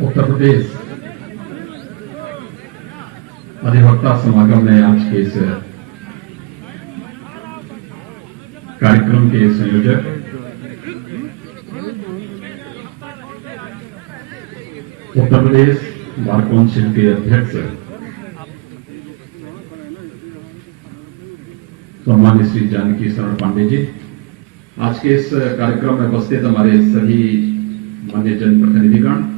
उत्तर प्रदेश अधिवक्ता समागम में आज के इस कार्यक्रम के संयोजक उत्तर प्रदेश बार काउंसिल के अध्यक्ष सम्मानित श्री जानकी शरण पांडे जी, आज के इस कार्यक्रम में उपस्थित हमारे सभी माननीय जनप्रतिनिधिगण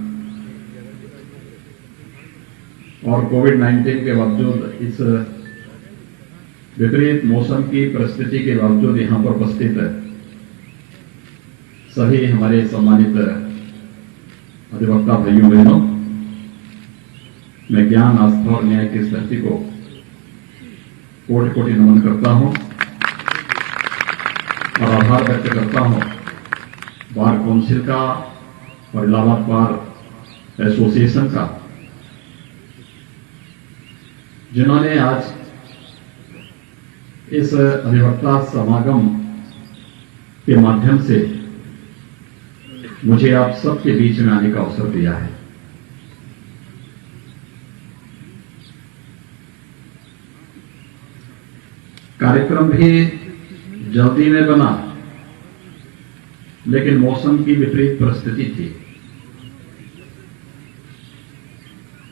और कोविड-19 के बावजूद इस विपरीत मौसम की परिस्थिति के बावजूद यहां पर उपस्थित सभी हमारे सम्मानित अधिवक्ता भाइयों बहनों, मैं ज्ञान, आस्था और न्याय की इस धरती को कोटि कोटि नमन करता हूं और आभार व्यक्त करता हूं बार काउंसिल का और इलाहाबाद बार एसोसिएशन का, जिन्होंने आज इस अधिवक्ता समागम के माध्यम से मुझे आप सबके बीच में आने का अवसर दिया है। कार्यक्रम भी जल्दी में बना, लेकिन मौसम की विपरीत परिस्थिति थी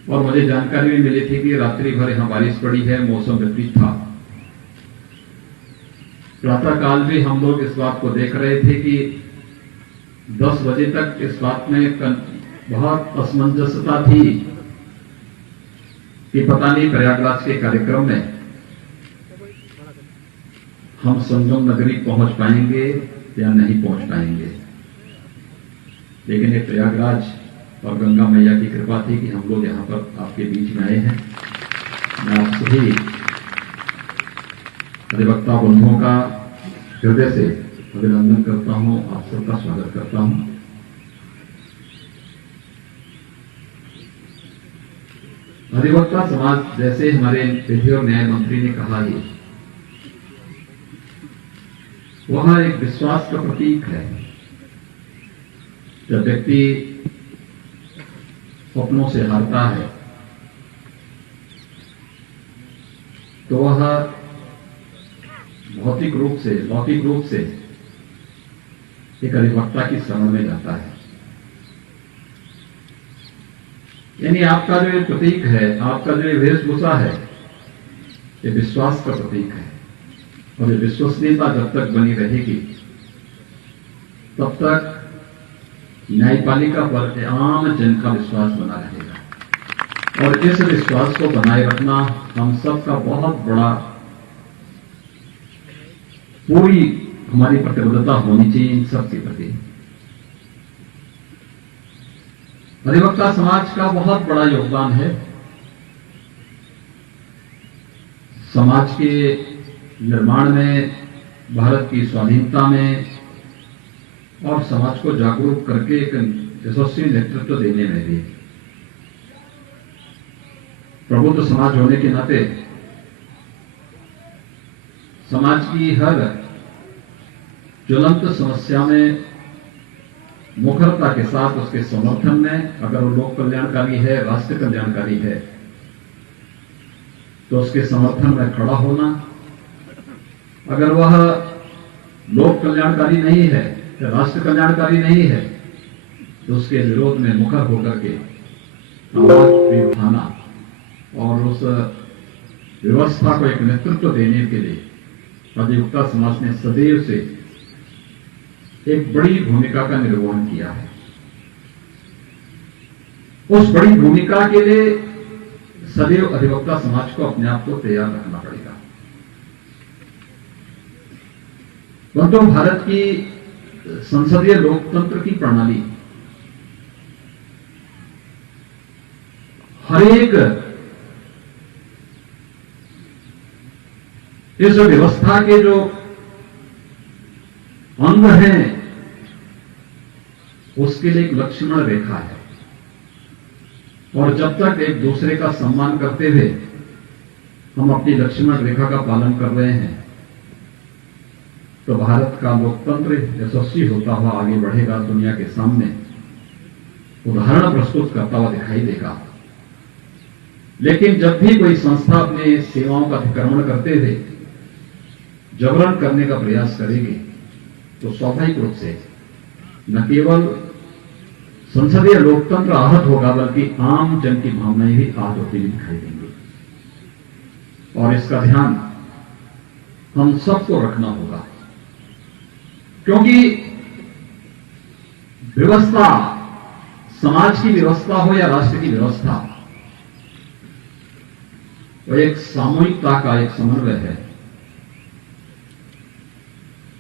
और मुझे जानकारी भी मिली थी कि रात्रि भर यहां बारिश पड़ी है, मौसम विपरीत था। प्रातः काल भी हम लोग इस बात को देख रहे थे कि 10 बजे तक इस बात में बहुत असमंजसता थी कि पता नहीं प्रयागराज के कार्यक्रम में हम संगम नगरी पहुंच पाएंगे या नहीं पहुंच पाएंगे, लेकिन ये प्रयागराज और गंगा मैया की कृपा थी कि हम लोग यहां पर आपके बीच में आए हैं। मैं आप सभी अधिवक्ता बंधुओं का हृदय से अभिनंदन करता हूं, आप सबका स्वागत करता हूं। अधिवक्ता समाज, जैसे हमारे विधि और न्याय मंत्री ने कहा, ही वह एक विश्वास का प्रतीक है। जब व्यक्ति स्वप्नों से हारता है तो वह भौतिक रूप से, लौकिक रूप से एक अधिवक्ता की शरण में जाता है। यानी आपका जो ये प्रतीक है, आपका जो ये वेशभूषा है, ये विश्वास का प्रतीक है और ये विश्वसनीयता जब तक बनी रहेगी तब तक न्यायपालिका पर आम जन का विश्वास बना रहेगा और इस विश्वास को बनाए रखना हम सबका बहुत बड़ा, पूरी हमारी प्रतिबद्धता होनी चाहिए इन सब के प्रति। अधिवक्ता समाज का बहुत बड़ा योगदान है समाज के निर्माण में, भारत की स्वाधीनता में और समाज को जागरूक करके एक यशस्वी नेतृत्व देने में भी। प्रबुद्ध समाज होने के नाते समाज की हर ज्वलंत समस्या में मुखरता के साथ उसके समर्थन में, अगर वो लोक कल्याणकारी है, राष्ट्र कल्याणकारी है, तो उसके समर्थन में खड़ा होना। अगर वह लोक कल्याणकारी नहीं है, राष्ट्र कल्याणकारी नहीं है, तो उसके विरोध में मुखर होकर के आवाज भी उठाना और उस व्यवस्था को एक नेतृत्व देने के लिए अधिवक्ता समाज ने सदैव से एक बड़ी भूमिका का निर्वहन किया है। उस बड़ी भूमिका के लिए सदैव अधिवक्ता समाज को अपने आप को तैयार रखना पड़ेगा। परंतु भारत की संसदीय लोकतंत्र की प्रणाली हर एक इस व्यवस्था के जो अंग हैं उसके लिए एक लक्ष्मण रेखा है और जब तक एक दूसरे का सम्मान करते हुए हम अपनी लक्ष्मण रेखा का पालन कर रहे हैं तो भारत का लोकतंत्र यशस्वी होता हुआ आगे बढ़ेगा दुनिया के सामने। उदाहरण प्रस्तुत करता हुआ दिखाई देगा। लेकिन जब भी कोई संस्था अपने सेवाओं का अतिक्रमण करते हुए जबरन करने का प्रयास करेगी तो स्वाभाविक रूप से न केवल संसदीय लोकतंत्र आहत होगा बल्कि आम जन की भावनाएं भी आहत होती हुई दिखाई देंगी। और इसका ध्यान हम सबको रखना होगा, क्योंकि व्यवस्था, समाज की व्यवस्था हो या राष्ट्र की व्यवस्था, वो एक सामूहिकता का एक समन्वय है।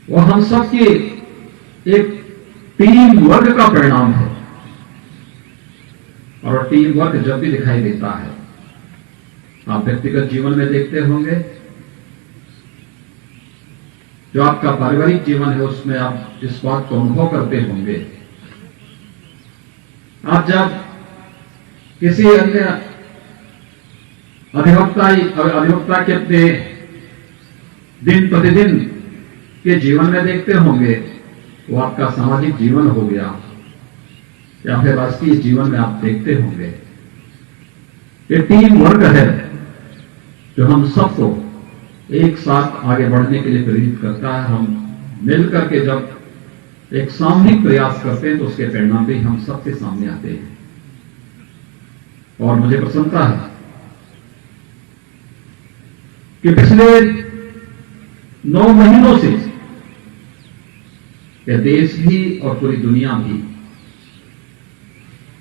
वो हम सबके एक टीम वर्क का परिणाम है। और टीम वर्क जब भी दिखाई देता है, आप व्यक्तिगत जीवन में देखते होंगे, जो आपका पारिवारिक जीवन है उसमें आप इस बात को अनुभव करते होंगे। आप जब किसी अन्य अधिवक्ता के अपने दिन प्रतिदिन के जीवन में देखते होंगे, वो आपका सामाजिक जीवन हो गया या फिर राष्ट्रीय जीवन में आप देखते होंगे। ये टीम वर्क है जो हम सबको एक साथ आगे बढ़ने के लिए प्रेरित करता है। हम मिलकर के जब एक सामूहिक प्रयास करते हैं तो उसके परिणाम भी हम सबके सामने आते हैं। और मुझे प्रसन्नता है कि पिछले 9 महीनों से यह देश भी और पूरी दुनिया भी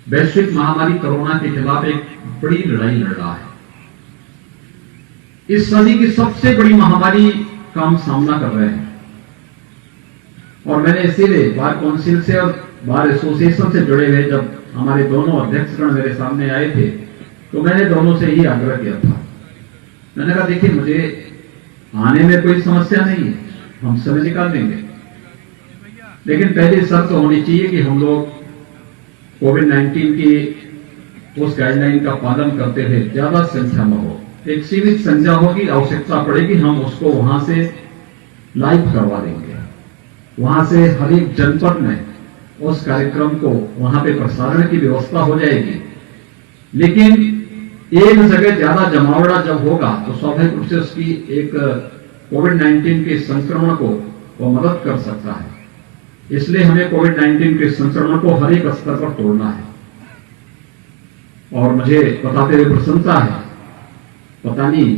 वैश्विक महामारी कोरोना के खिलाफ एक बड़ी लड़ाई लड़ रहा है। इस सदी की सबसे बड़ी महामारी का हम सामना कर रहे हैं। और मैंने इसीलिए बार काउंसिल से और बार एसोसिएशन से जुड़े हुए जब हमारे दोनों अध्यक्षगण मेरे सामने आए थे तो मैंने दोनों से ही आग्रह किया था। मैंने कहा देखिए, मुझे आने में कोई समस्या नहीं है, हम समय निकाल देंगे, लेकिन पहली शर्त होनी चाहिए कि हम लोग कोविड-19 की उस गाइडलाइन का पालन करते हुए ज्यादा संख्या में हो, एक सीमित संख्या होगी, आवश्यकता पड़ेगी हम उसको वहां से लाइव करवा देंगे। वहां से हर एक जनपद में उस कार्यक्रम को वहां पे प्रसारण की व्यवस्था हो जाएगी। लेकिन एक जगह ज्यादा जमावड़ा जब होगा तो स्वाभाविक रूप से उसकी एक कोविड-19 के संक्रमण को वो मदद कर सकता है। इसलिए हमें कोविड-19 के संक्रमण को हर एक स्तर पर तोड़ना है। और मुझे बताते हुए प्रसन्नता है, पता नहीं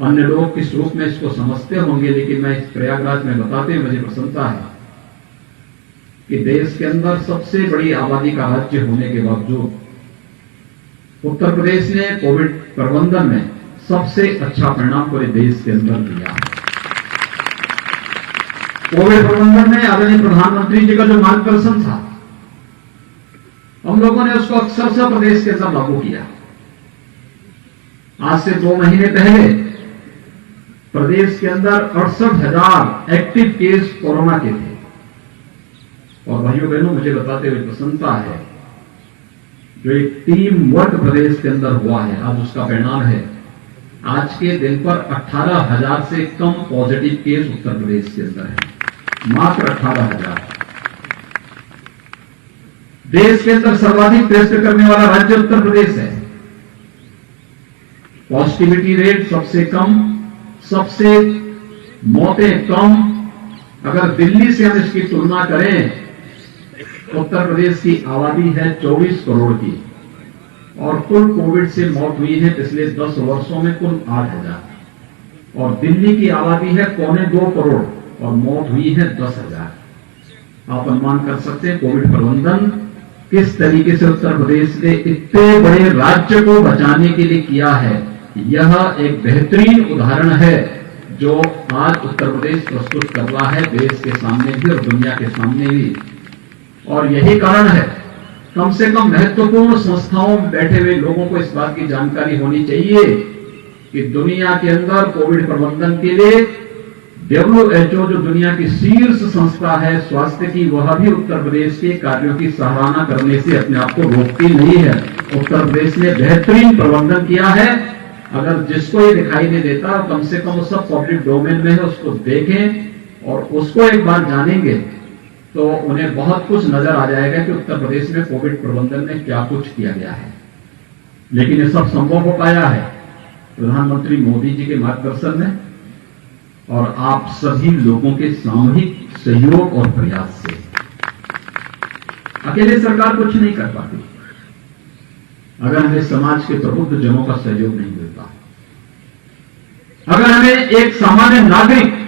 अन्य लोग किस रूप में इसको समझते होंगे, लेकिन मैं इस प्रयागराज में बताते हुए मुझे प्रसन्नता है कि देश के अंदर सबसे बड़ी आबादी का राज्य होने के बावजूद उत्तर प्रदेश ने कोविड प्रबंधन में सबसे अच्छा परिणाम पूरे देश के अंदर दिया। कोविड प्रबंधन में आदरणीय प्रधानमंत्री जी का जो मार्गदर्शन था, हम लोगों ने उसको अक्षरशः प्रदेश के अंदर लागू किया। आज से 2 महीने पहले प्रदेश के अंदर 68,000 एक्टिव केस कोरोना के थे। और भाइयों बहनों, मुझे बताते हुए प्रसन्नता है, जो एक टीम वर्क प्रदेश के अंदर हुआ है, आज उसका परिणाम है आज के दिन पर 18,000 से कम पॉजिटिव केस उत्तर प्रदेश के अंदर है, मात्र 18,000। देश के अंदर सर्वाधिक टेस्ट करने वाला राज्य उत्तर प्रदेश है। पॉजिटिविटी रेट सबसे कम, सबसे मौतें कम। अगर दिल्ली से हम इसकी तुलना करें, उत्तर प्रदेश की आबादी है 24 करोड़ की और कुल कोविड से मौत हुई है पिछले 10 वर्षों में कुल 8,000। और दिल्ली की आबादी है 2.25 करोड़ और मौत हुई है 10,000। आप अनुमान कर सकते हैं कोविड प्रबंधन किस तरीके से उत्तर प्रदेश ने इतने बड़े राज्य को बचाने के लिए किया है। यह एक बेहतरीन उदाहरण है जो आज उत्तर प्रदेश प्रस्तुत कर रहा है देश के सामने भी और दुनिया के सामने भी। और यही कारण है, कम से कम महत्वपूर्ण संस्थाओं में बैठे हुए लोगों को इस बात की जानकारी होनी चाहिए कि दुनिया के अंदर कोविड प्रबंधन के लिए WHO जो दुनिया की शीर्ष संस्था है स्वास्थ्य की, वह भी उत्तर प्रदेश के कार्यों की सराहना करने से अपने आप को रोकती नहीं है। उत्तर प्रदेश ने बेहतरीन प्रबंधन किया है। अगर जिसको ये दिखाई नहीं देता, कम से कम वो सब पब्लिक डोमेन में है, उसको देखें और उसको एक बार जानेंगे तो उन्हें बहुत कुछ नजर आ जाएगा कि उत्तर प्रदेश में कोविड प्रबंधन में क्या कुछ किया गया है। लेकिन ये सब संभव हो पाया है प्रधानमंत्री मोदी जी के मार्गदर्शन में और आप सभी लोगों के सामूहिक सहयोग और प्रयास से। अकेले सरकार कुछ नहीं कर पाती अगर हमें समाज के प्रबुद्ध जनों का सहयोग नहीं मिलता, अगर हमें एक सामान्य नागरिक,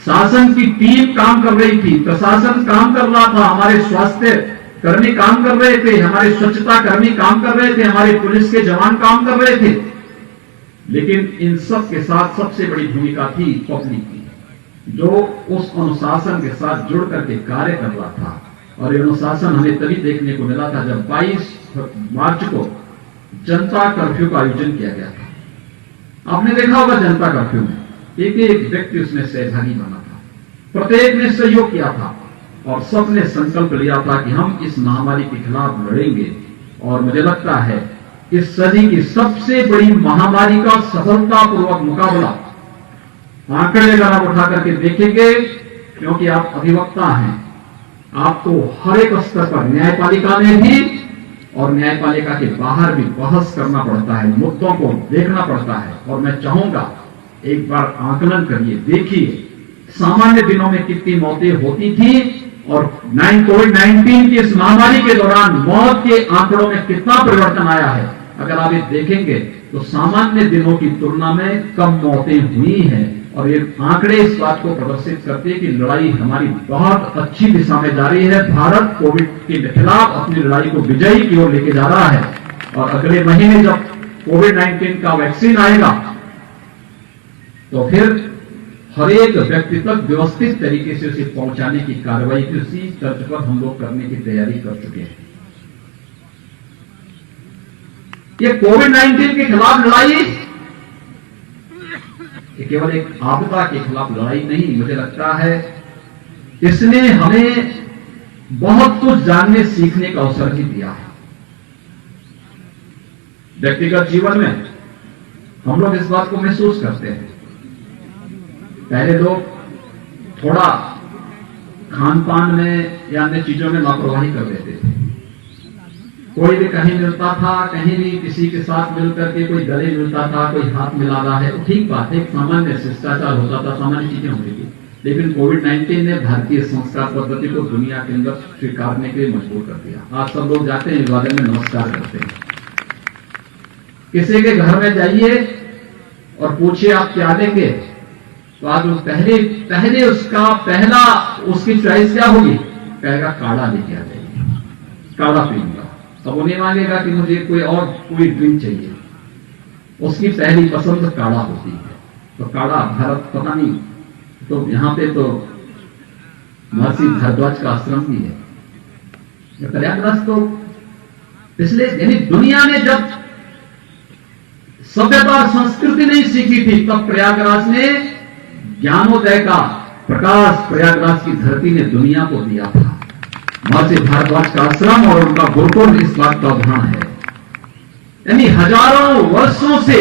शासन की टीम काम कर रही थी, प्रशासन काम कर रहा था, हमारे स्वास्थ्य कर्मी काम कर रहे थे, हमारे स्वच्छता कर्मी काम कर रहे थे, हमारे पुलिस के जवान काम कर रहे थे, लेकिन इन सब के साथ सबसे बड़ी भूमिका थी पब्लिक की, जो उस अनुशासन के साथ जुड़ करके कार्य कर रहा था। और ये अनुशासन हमें तभी देखने को मिला था जब 22 मार्च को जनता कर्फ्यू का आयोजन किया गया था। आपने देखा होगा जनता कर्फ्यू में एक एक व्यक्ति उसमें सहभागी बना था, प्रत्येक ने सहयोग किया था और सबने संकल्प लिया था कि हम इस महामारी के खिलाफ लड़ेंगे। और मुझे लगता है इस सदी की सबसे बड़ी महामारी का सफलतापूर्वक मुकाबला आंकड़े अगर आप उठा करके देखेंगे, क्योंकि आप अधिवक्ता हैं, आपको हर एक स्तर पर न्यायपालिका में भी और न्यायपालिका के बाहर भी बहस करना पड़ता है, मुद्दों को देखना पड़ता है। और मैं चाहूंगा एक बार आकलन करिए, देखिए सामान्य दिनों में कितनी मौतें होती थी और कोविड-19 की इस महामारी के दौरान मौत के आंकड़ों में कितना परिवर्तन आया है। अगर आप ये देखेंगे तो सामान्य दिनों की तुलना में कम मौतें हुई हैं और ये आंकड़े इस बात को प्रदर्शित करते हैं कि लड़ाई हमारी बहुत अच्छी दिशा में जारी है। भारत कोविड के खिलाफ अपनी लड़ाई को विजयी की ओर लेके जा रहा है और अगले महीने जब कोविड-19 का वैक्सीन आएगा तो फिर हर एक व्यक्ति तक व्यवस्थित तरीके से उसे पहुंचाने की कार्रवाई उसी तर्ज पर हम लोग करने की तैयारी कर चुके हैं। ये कोविड-19 के खिलाफ लड़ाई ये केवल एक आपदा के खिलाफ लड़ाई नहीं, मुझे लगता है इसने हमें बहुत कुछ जानने सीखने का अवसर भी दिया है। व्यक्तिगत जीवन में हम लोग इस बात को महसूस करते हैं, पहले लोग थोड़ा खान पान में या अन्य चीजों में लापरवाही कर देते थे। कोई भी कहीं मिलता था, कहीं भी किसी के साथ मिलकर के कोई गले मिलता था, कोई हाथ मिला रहा है, तो ठीक बात है, एक सामान्य शिष्टाचार होता था, सामान्य चीजें होती थी। लेकिन कोविड-19 ने भारतीय संस्कार पद्धति को दुनिया के अंदर स्वीकारने के लिए मजबूर कर दिया। आज सब लोग जाते हैं विवादन में नमस्कार करते हैं, किसी के घर में जाइए और पूछिए आप क्या देंगे, तो आज पहले उसकी चॉइस क्या होगी, कहेगा काढ़ा लेके आ जाइए, काढ़ा पीऊंगा। अब वो नहीं मांगेगा कि मुझे कोई ड्रिंक चाहिए, उसकी पहली पसंद काढ़ा होती है। तो काढ़ा भारत पता नहीं, तो यहां पे तो महर्षि भारद्वाज का आश्रम भी है। प्रयागराज तो पिछले यानी दुनिया ने जब सभ्यता और संस्कृति नहीं सीखी थी, तब प्रयागराज ने ज्ञानोदय का प्रकाश प्रयागराज की धरती ने दुनिया को दिया था। महर्षि भारद्वाज का आश्रम और उनका गुरुकुल इस बात का उदाहरण है। यानी हजारों वर्षों से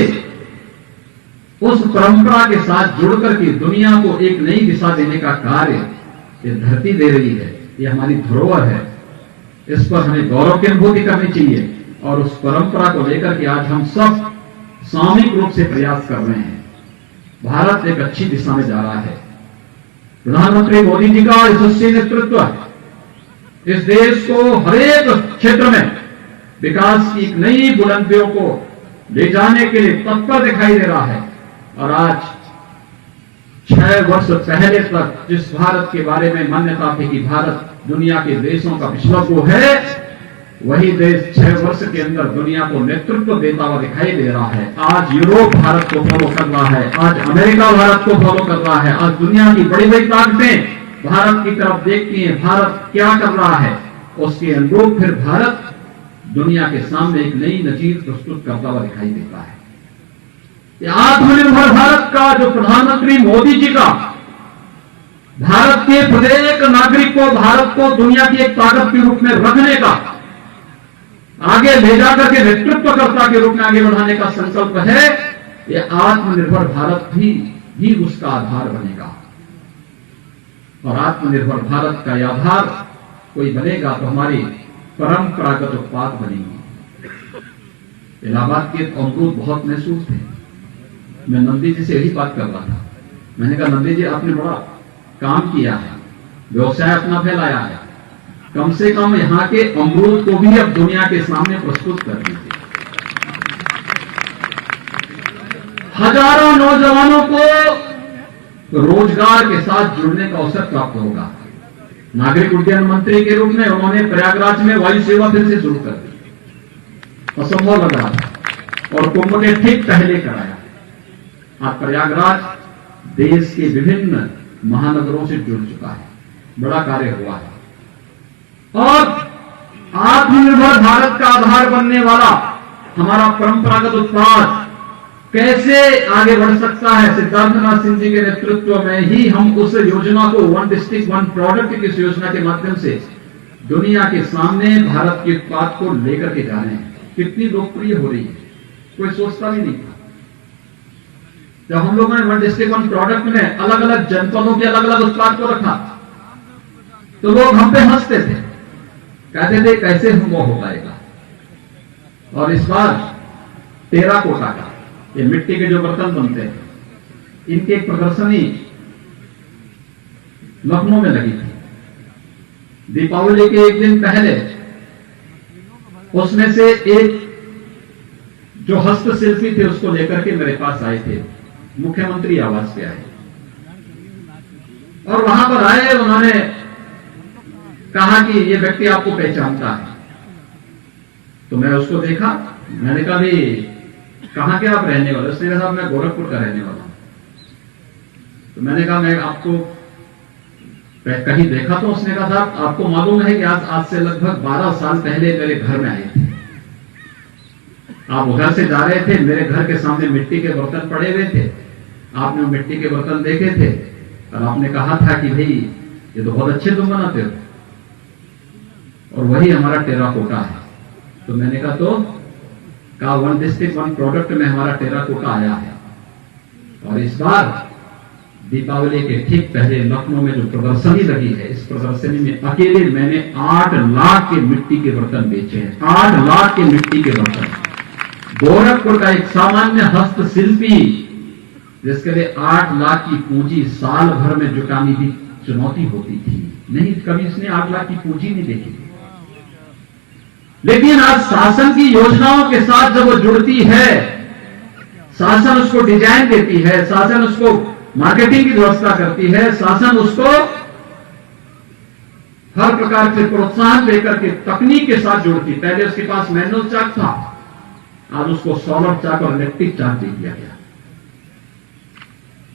उस परंपरा के साथ जुड़कर के दुनिया को एक नई दिशा देने का कार्य ये धरती दे रही है। ये हमारी धरोहर है, इस पर हमें गौरव की अनुभूति करनी चाहिए और उस परंपरा को लेकर के आज हम सब सामूहिक रूप से प्रयास कर रहे हैं। भारत एक अच्छी दिशा में जा रहा है। प्रधानमंत्री मोदी जी का यशस्वी नेतृत्व इस देश को हर एक क्षेत्र में विकास की एक नई बुलंदियों को ले जाने के लिए तत्पर दिखाई दे रहा है। और आज 6 वर्ष पहले तक जिस भारत के बारे में मान्यता थी कि भारत दुनिया के देशों का पिछड़ा वो है, वही देश 6 वर्ष के अंदर दुनिया को नेतृत्व देता हुआ दिखाई दे रहा है। आज यूरोप भारत को फॉलो कर रहा है, आज अमेरिका भारत को फॉलो कर रहा है, आज दुनिया की बड़ी बड़ी ताकतें भारत की तरफ देखती हैं, भारत क्या कर रहा है, उसके अनुरूप फिर भारत दुनिया के सामने एक नई नजीर प्रस्तुत करता हुआ दिखाई देता है। आत्मनिर्भर भारत का जो प्रधानमंत्री मोदी जी का भारत के प्रत्येक नागरिक को, भारत को दुनिया की एक ताकत के रूप में रखने का, आगे ले जाकर के नेतृत्वकर्ता के रूप में आगे बढ़ाने का संकल्प है, यह आत्मनिर्भर भारत भी उसका आधार बनेगा। और आत्मनिर्भर भारत का आधार कोई बनेगा तो हमारी परंपरागत उत्पाद बनेंगे। इलाहाबाद के अमरूद बहुत महसूस थे। मैं नंदी जी से यही बात कर रहा था। मैंने कहा नंदी जी आपने बड़ा काम किया है, व्यवसाय अपना फैलाया है, कम से कम यहाँ के अमरूद को भी अब दुनिया के सामने प्रस्तुत कर दीजिए। हजारों नौजवानों को रोजगार के साथ जुड़ने का अवसर प्राप्त होगा। नागरिक उड्डयन मंत्री के रूप में उन्होंने प्रयागराज में वायु सेवा फिर से शुरू कर दी। असंभव लग रहा था और कुंभ के ठीक पहले कराया। आज प्रयागराज देश के विभिन्न महानगरों से जुड़ चुका है, बड़ा कार्य हुआ है। और आत्मनिर्भर भारत का आधार बनने वाला हमारा परंपरागत उत्पाद कैसे आगे बढ़ सकता है, सिद्धार्थनाथ सिंह जी के नेतृत्व में ही हम उस योजना को वन डिस्ट्रिक्ट वन प्रोडक्ट की इस योजना के माध्यम से दुनिया के सामने भारत के उत्पाद को लेकर के जा रहे हैं। कितनी लोकप्रिय हो रही है, कोई सोचता भी नहीं था। जब हम लोगों ने वन डिस्ट्रिक्ट वन प्रोडक्ट में अलग अलग जनपदों के अलग अलग उत्पाद को रखा तो लोग हम पे हंसते थे, कहते थे कैसे वो हो पाएगा। और इस बार टेराकोटा का, ये मिट्टी के जो बर्तन बनते हैं, इनकी एक प्रदर्शनी लखनऊ में लगी थी दीपावली के एक दिन पहले। उसमें से एक जो हस्तशिल्पी थे उसको लेकर के मेरे पास आए थे, मुख्यमंत्री आवास पे आए और वहां पर आए। उन्होंने कहा कि ये व्यक्ति आपको पहचानता है। तो मैं उसको देखा, मैंने कहा भी कहां के आप रहने वाले? उसने कहा मैं गोरखपुर का रहने वाला हूं। तो मैंने कहा मैं आपको कहीं देखा? तो उसने कहा था आपको मालूम है कि आज से लगभग 12 साल पहले मेरे घर में आए थे। आप उधर से जा रहे थे, मेरे घर के सामने मिट्टी के बर्तन पड़े हुए थे, आपने मिट्टी के बर्तन देखे थे और आपने कहा था कि भाई ये तो बहुत अच्छे तुम बनाते हो और वही हमारा टेराकोटा है। तो मैंने कहा तो कहा वन डिस्ट्रिक्ट वन प्रोडक्ट में हमारा टेराकोटा आया है। और इस बार दीपावली के ठीक पहले लखनऊ में जो प्रदर्शनी लगी है, इस प्रदर्शनी में अकेले मैंने 8 लाख के मिट्टी के बर्तन बेचे हैं। 8 लाख के मिट्टी के बर्तन। गोरखपुर का एक सामान्य हस्तशिल्पी जिसके लिए 8 लाख की पूंजी साल भर में जुटानी भी चुनौती होती थी, नहीं कभी इसने 8 लाख की पूंजी नहीं देखी। लेकिन आज शासन की योजनाओं के साथ जब वो जुड़ती है, शासन उसको डिजाइन देती है, शासन उसको मार्केटिंग की व्यवस्था करती है, शासन उसको हर प्रकार से प्रोत्साहन देकर के तकनीक के साथ जोड़ती। पहले उसके पास मैनुअल चाक था, आज उसको सोलर चाक और इलेक्ट्रिक चाक दे दिया गया।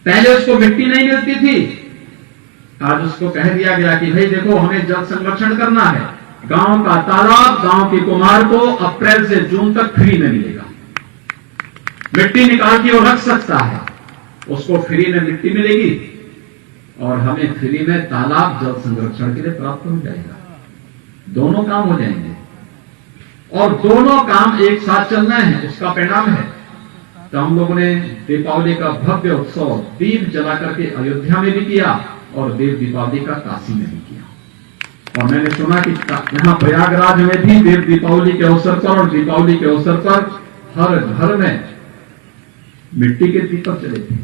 पहले उसको मिट्टी नहीं मिलती थी, आज उसको कह दिया गया कि भाई देखो हमें जल संरक्षण करना है, गांव का तालाब गांव के कुम्हार को अप्रैल से जून तक फ्री में मिलेगा। मिट्टी निकाल के वो रख सकता है, उसको फ्री में मिट्टी मिलेगी और हमें फ्री में तालाब जल संरक्षण के लिए प्राप्त हो जाएगा। दोनों काम हो जाएंगे और दोनों काम एक साथ चलना है, उसका परिणाम है। तो हम लोगों ने दीपावली का भव्य उत्सव दीप जला करके अयोध्या में भी किया और देव दीपावली का काशी में भी किया। और मैंने सुना कि यहां प्रयागराज में भी देव दीपावली के अवसर पर और दीपावली के अवसर पर हर घर में मिट्टी के दीपक चले थे।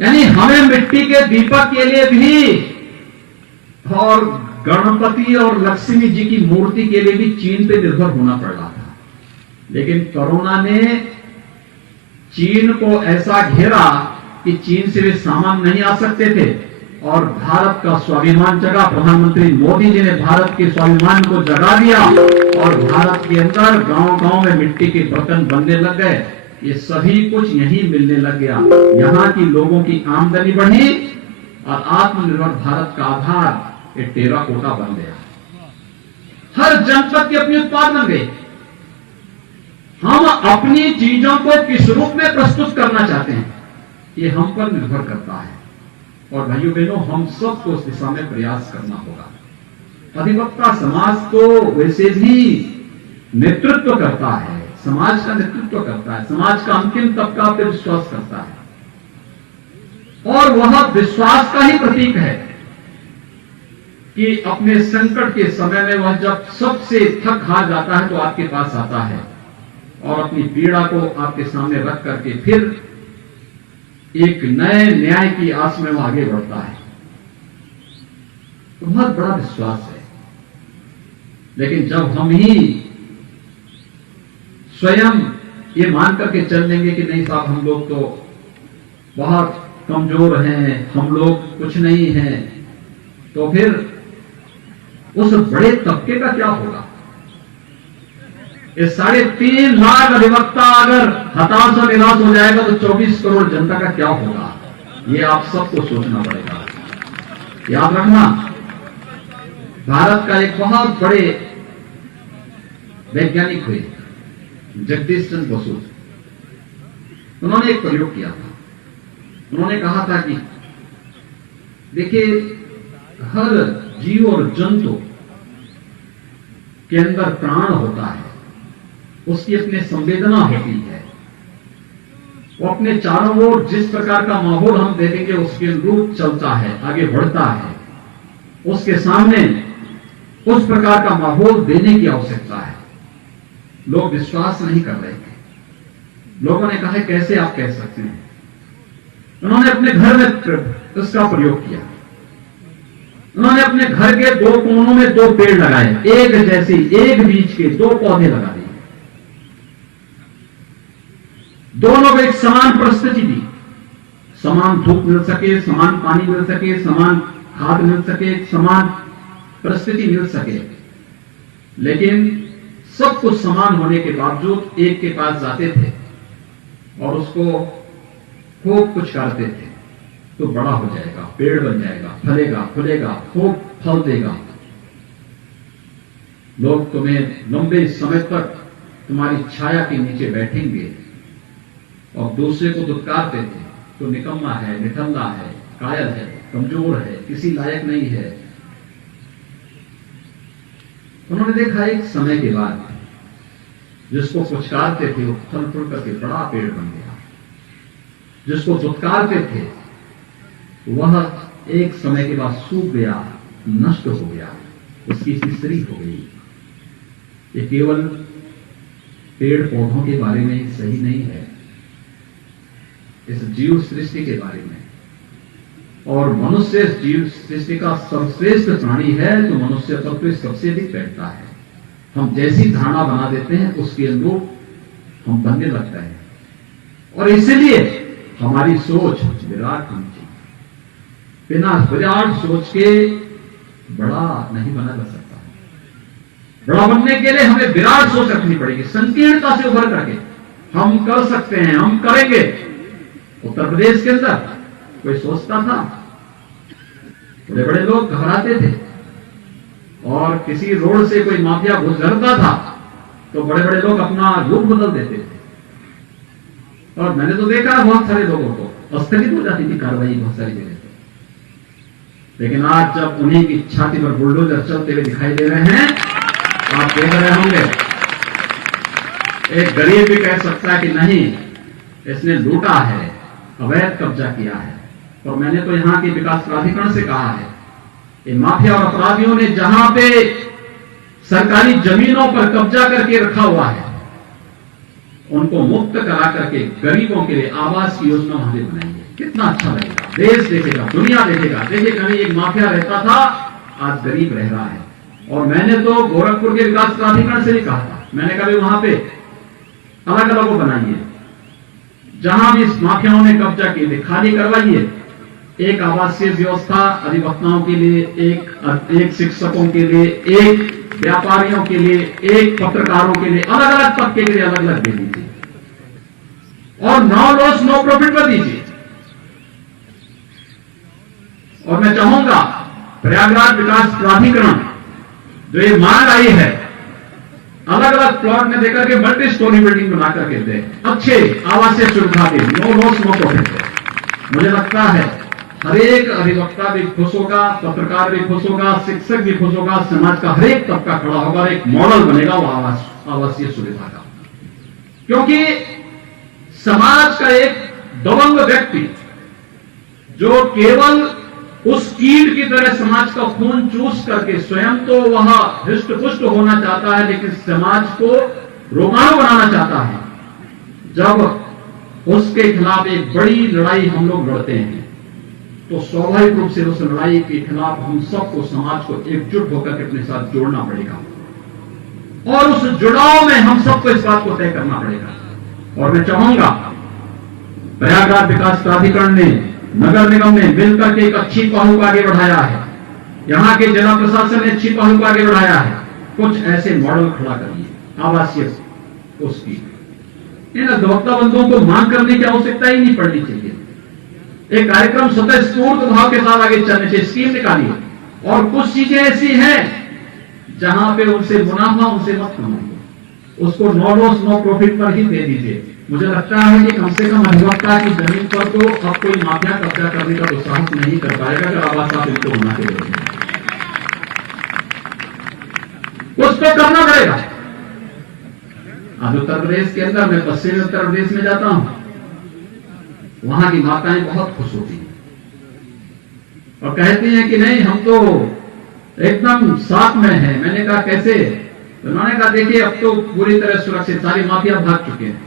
यानी हमें मिट्टी के दीपक के लिए भी और गणपति और लक्ष्मी जी की मूर्ति के लिए भी चीन पे निर्भर होना पड़ रहा था। लेकिन कोरोना ने चीन को ऐसा घेरा कि चीन से वे सामान नहीं आ सकते थे और भारत का स्वाभिमान जगा। प्रधानमंत्री मोदी जी ने भारत के स्वाभिमान को जगा दिया और भारत के अंदर गांव-गांव में मिट्टी के बर्तन बनने लग गए। ये सभी कुछ यहीं मिलने लग गया। यहां की लोगों की आमदनी बढ़ी और आत्मनिर्भर भारत का आधार ये टेराकोटा बन गया। हर जनपद के अपने उत्पाद बन गए। हम अपनी चीजों को किस रूप में प्रस्तुत करना चाहते हैं, ये हम पर निर्भर करता है। और भाइयों बहनों, हम सबको उस दिशा में प्रयास करना होगा। अधिवक्ता समाज तो वैसे भी नेतृत्व करता है, समाज का नेतृत्व करता है, समाज का अंतिम तबका पे विश्वास करता है। और वह विश्वास का ही प्रतीक है कि अपने संकट के समय में वह जब सबसे थक हार जाता है तो आपके पास आता है और अपनी पीड़ा को आपके सामने रख करके फिर एक नए न्याय की आस में वह आगे बढ़ता है। तो बहुत बड़ा विश्वास है। लेकिन जब हम ही स्वयं ये मान करके चल लेंगे कि नहीं साहब हम लोग तो बहुत कमजोर हैं, हम लोग कुछ नहीं हैं, तो फिर उस बड़े तबके का क्या होगा? ये 3.5 लाख अधिवक्ता अगर हताश और निराश हो जाएगा तो 24 करोड़ जनता का क्या होगा? ये आप सबको सोचना पड़ेगा। याद रखना, भारत का एक बहुत बड़े वैज्ञानिक हुए जगदीश चंद्र बसु, उन्होंने एक प्रयोग किया था। उन्होंने कहा था कि देखिए, हर जीव और जंतु के अंदर प्राण होता है, उसकी अपनी संवेदना होती है, वो अपने चारों ओर जिस प्रकार का माहौल हम दे देंगे उसके अनुरूप चलता है, आगे बढ़ता है। उसके सामने उस प्रकार का माहौल देने की आवश्यकता है। लोग विश्वास नहीं कर रहे थे। लोगों ने कहा कैसे आप कह सकते हैं? उन्होंने अपने घर में उसका प्रयोग किया। उन्होंने अपने घर के 2 कोनों में 2 पेड़ लगाए, एक जैसे एक बीज के 2 पौधे लगा दिए। दोनों को एक समान परिस्थिति दी, समान धूप मिल सके, समान पानी मिल सके, समान खाद मिल सके, समान परिस्थिति मिल सके। लेकिन सब कुछ समान होने के बावजूद एक के पास जाते थे और उसको खूब कुछ करते थे तो बड़ा हो जाएगा, पेड़ बन जाएगा, फलेगा, फूलेगा, खूब फल देगा, लोग तुम्हें लंबे समय तक तुम्हारी छाया के नीचे बैठेंगे। और दूसरे को दुत्कारते थे तो निकम्मा है, निठल्ला है, कायल है, कमजोर है, किसी लायक नहीं है। उन्होंने देखा एक समय के बाद जिसको पुचकारते थे वो फल फूल करके बड़ा पेड़ बन गया, जिसको दुत्कारते थे वह एक समय के बाद सूख गया, नष्ट हो गया, उसकी स्त्री हो गई। ये केवल पेड़ पौधों के बारे में ही सही नहीं है, इस जीव सृष्टि के बारे में। और मनुष्य जीव सृष्टि का सर्वश्रेष्ठ प्राणी है तो मनुष्य तत्व तो सबसे अधिक बैठता है। हम जैसी धारणा बना देते हैं उसके अनुरूप हम बनने लगते हैं और इसलिए हमारी सोच विराट होनी चाहिए। बिना विराट सोच के बड़ा नहीं बना जा सकता। बड़ा बनने के लिए हमें विराट सोच रखनी पड़ेगी, संकीर्णता से उभर करके हम कर सकते हैं, हम करेंगे। उत्तर प्रदेश के अंदर कोई सोचता था? बड़े बड़े लोग घबराते थे और किसी रोड से कोई माफिया गुजरता था तो बड़े बड़े लोग अपना रूप बदल देते थे। और मैंने तो देखा बहुत सारे लोगों को स्थगित हो जाती थी कार्रवाई बहुत सारी जगह पे। लेकिन आज जब उन्हीं की छाती पर बुलडोजर चलते हुए दिखाई दे रहे हैं, आप देख रहे होंगे, एक गरीब भी कह सकता है कि नहीं, इसने लूटा है, अवैध कब्जा किया है। और मैंने तो यहां के विकास प्राधिकरण से कहा है, इन माफिया और अपराधियों ने जहां पे सरकारी जमीनों पर कब्जा करके रखा हुआ है उनको मुक्त करा करके गरीबों के लिए आवास की योजना वहां बनाएंगे। कितना अच्छा लगेगा, देश देखेगा, दुनिया देखेगा। देखिए कहीं एक माफिया रहता था, आज गरीब रह रहा है। और मैंने तो गोरखपुर के विकास प्राधिकरण से भी कहा था, मैंने कहा वहां पे अलग अलग वो बनाइए, जहां भी इस माफियाओं ने कब्जा किए थे खाली करवाइए। एक आवासीय व्यवस्था अधिवक्ताओं के लिए, एक शिक्षकों के लिए, एक व्यापारियों के लिए, एक पत्रकारों के लिए, अलग अलग तबके के लिए अलग अलग दे दीजिए और नो लॉस नो प्रॉफिट पर दीजिए। और मैं चाहूंगा प्रयागराज विकास प्राधिकरण जो ये मांग आई है, अलग अलग प्लॉट में देकर के मल्टी स्टोरी बिल्डिंग बना करके दे, अच्छे आवासीय सुविधा दे, नो लॉस नो प्रॉफिट। मुझे लगता है हर एक अधिवक्ता भी खुश होगा, पत्रकार भी खुश होगा, शिक्षक भी खुश होगा, समाज का हर एक तबका खड़ा होगा, एक मॉडल बनेगा वो आवासीय सुविधा का। क्योंकि समाज का एक दबंग व्यक्ति जो केवल उस कीट की तरह समाज का खून चूस करके स्वयं तो वह हृष्ट पुष्ट होना चाहता है, लेकिन समाज को रोगाणु बनाना चाहता है। जब उसके खिलाफ एक बड़ी लड़ाई हम लोग लड़ते हैं, तो स्वाभाविक रूप से उस लड़ाई के खिलाफ हम सबको, समाज को एकजुट होकर के अपने साथ जोड़ना पड़ेगा, और उस जुड़ाव में हम सबको इस बात को तय करना पड़ेगा। और मैं चाहूंगा प्रयागराज विकास प्राधिकरण ने, नगर निगम ने मिलकर के एक अच्छी पहल को आगे बढ़ाया है, यहां के जिला प्रशासन ने अच्छी पहल को आगे बढ़ाया है। कुछ ऐसे मॉडल खड़ा करिए आवासीय उसकी, इन अधिवक्ता बंधुओं को मांग करने की आवश्यकता ही नहीं पड़नी चाहिए। एक कार्यक्रम स्वतः स्फूर्त भाव के साथ आगे चलने चाहिए, स्कीम निकालिए। और कुछ चीजें ऐसी हैं जहां पे उनसे मुनाफा उनसे मत कमाइए, उसको नो लॉस नो प्रॉफिट पर ही दे दीजिए। मुझे लगता है कि कम से कम अधिवक्ता की जमीन पर तो अब कोई माफिया कब्जा करने का दुस्साहस नहीं कर पाएगा अगर आवास आप इनको बना के देंगे। कुछ तो करना पड़ेगा। आज उत्तर प्रदेश के अंदर, मैं पश्चिमी उत्तर प्रदेश में जाता हूं, वहां की माताएं बहुत खुश होती हैं और कहती हैं कि नहीं, हम तो एकदम साथ में हैं। मैंने कहा कैसे? तो उन्होंने कहा देखिए, अब तो पूरी तरह सुरक्षित, सारी माफिया भाग चुके हैं।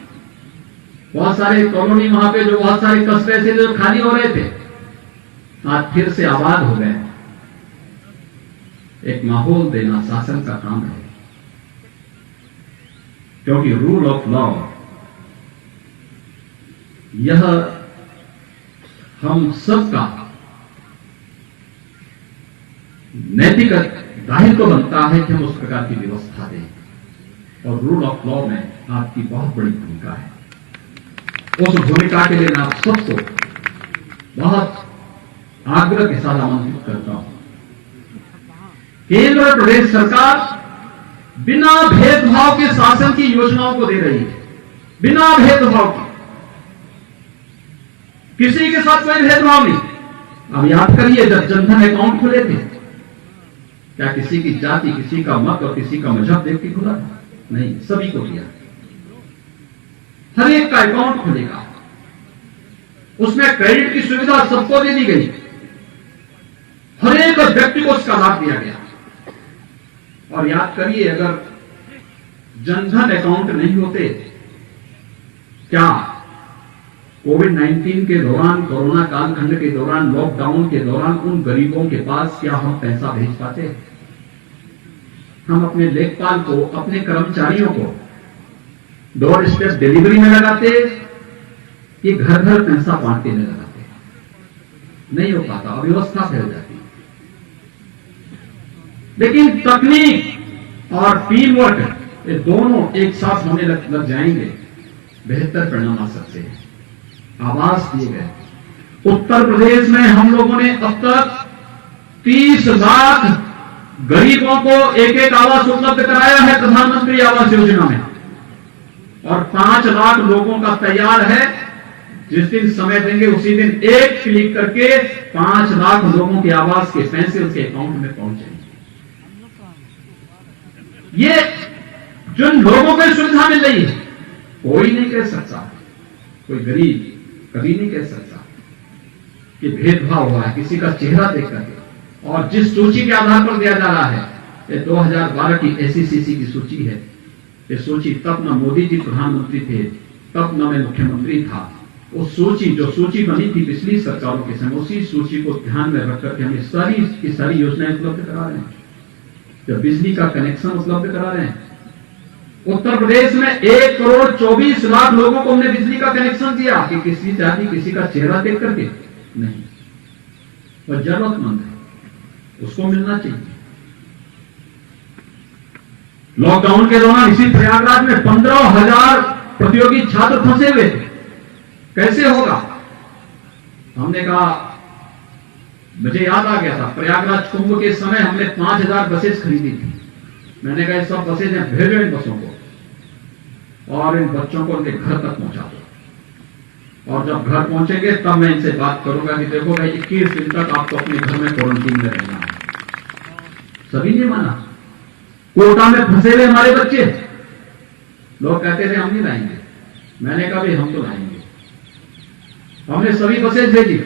बहुत सारे कॉलोनी वहां पे, जो बहुत सारे कस्बे ऐसे जो खाली हो रहे थे, आज फिर से आबाद हो गए। एक माहौल देना शासन का काम है, क्योंकि रूल ऑफ लॉ यह हम सबका नैतिक दायित्व बनता है कि हम उस प्रकार की व्यवस्था दें, और रूल ऑफ लॉ में आपकी बहुत बड़ी भूमिका है। उस भूमिका के लिए मैं आप सबको बहुत आग्रह के साथ आमंत्रित करता हूं। केंद्र और प्रदेश सरकार बिना भेदभाव के शासन की योजनाओं को दे रही है, बिना भेदभाव के, किसी के साथ कोई भेदभाव नहीं। अब याद करिए, जब जनधन अकाउंट खुले थे, क्या किसी की जाति, किसी का मत और किसी का मजहब देख के खुला? नहीं, सभी को दिया। हर एक का अकाउंट खुलेगा, उसमें क्रेडिट की सुविधा सबको दे दी गई, हर एक व्यक्ति को उसका लाभ दिया गया। और याद करिए, अगर जनधन अकाउंट नहीं होते, क्या कोविड-19 के दौरान, कोरोना कालखंड के दौरान, लॉकडाउन के दौरान उन गरीबों के पास क्या हम पैसा भेज पाते? हम अपने लेखपाल को, अपने कर्मचारियों को डोर स्टेप डिलीवरी में लगाते कि घर घर पैसा बांटने में लगाते? नहीं हो पाता, अव्यवस्था फैल जाती। लेकिन तकनीक और टीम वर्क, ये दोनों एक साथ होने लग जाएंगे, बेहतर परिणाम आ सकते हैं। आवास दिए गए। उत्तर प्रदेश में हम लोगों ने अब तक 30 लाख गरीबों को एक एक आवास उपलब्ध कराया है प्रधानमंत्री आवास योजना में, और 5 लाख लोगों का तैयार है। जिस दिन समय देंगे उसी दिन एक क्लिक करके 5 लाख लोगों के आवास के पैसे उनके अकाउंट में पहुंच जाएंगे। ये जिन लोगों को सुविधा मिल रही है, कोई नहीं कह सकता, कोई गरीब कभी नहीं कह सकता कि भेदभाव हुआ है किसी का चेहरा देख करके। और जिस सूची के आधार पर दिया जा रहा है, ये 2012 की एसईसीसी की सूची है। ये सूची तब न मोदी जी प्रधानमंत्री थे, तब न मैं मुख्यमंत्री था। उस सूची, जो सूची बनी थी पिछली सरकारों के समय, उसी सूची को ध्यान में रख करके हमें सारी की सारी योजनाएं उपलब्ध करा रहे हैं। जब बिजली का कनेक्शन उपलब्ध करा रहे हैं, उत्तर प्रदेश में 1,24,00,000 लोगों को हमने बिजली का कनेक्शन दिया कि किसी जाति, किसी का चेहरा देख करके नहीं, वह जरूरतमंद है, उसको मिलना चाहिए। लॉकडाउन के दौरान इसी प्रयागराज में 15,000 प्रतियोगी छात्र फंसे हुए थे। कैसे होगा? हमने कहा, मुझे याद आ गया था, प्रयागराज कुंभ के समय हमने 5,000 बसेस खरीदी थी। मैंने कहा सब बसेज हैं, भेजो इन बसों को और इन बच्चों को उनके घर तक पहुंचा दो। और जब घर पहुंचेंगे तब मैं इनसे बात करूंगा कि देखो भाई 21 दिन तक आपको अपने घर में क्वारंटीन में रहना है। सभी ने माना। कोटा में फंसे हुए हमारे बच्चे, लोग कहते थे हम नहीं लाएंगे। मैंने कहा भाई हम तो लाएंगे। हमने सभी बसेज भेजी,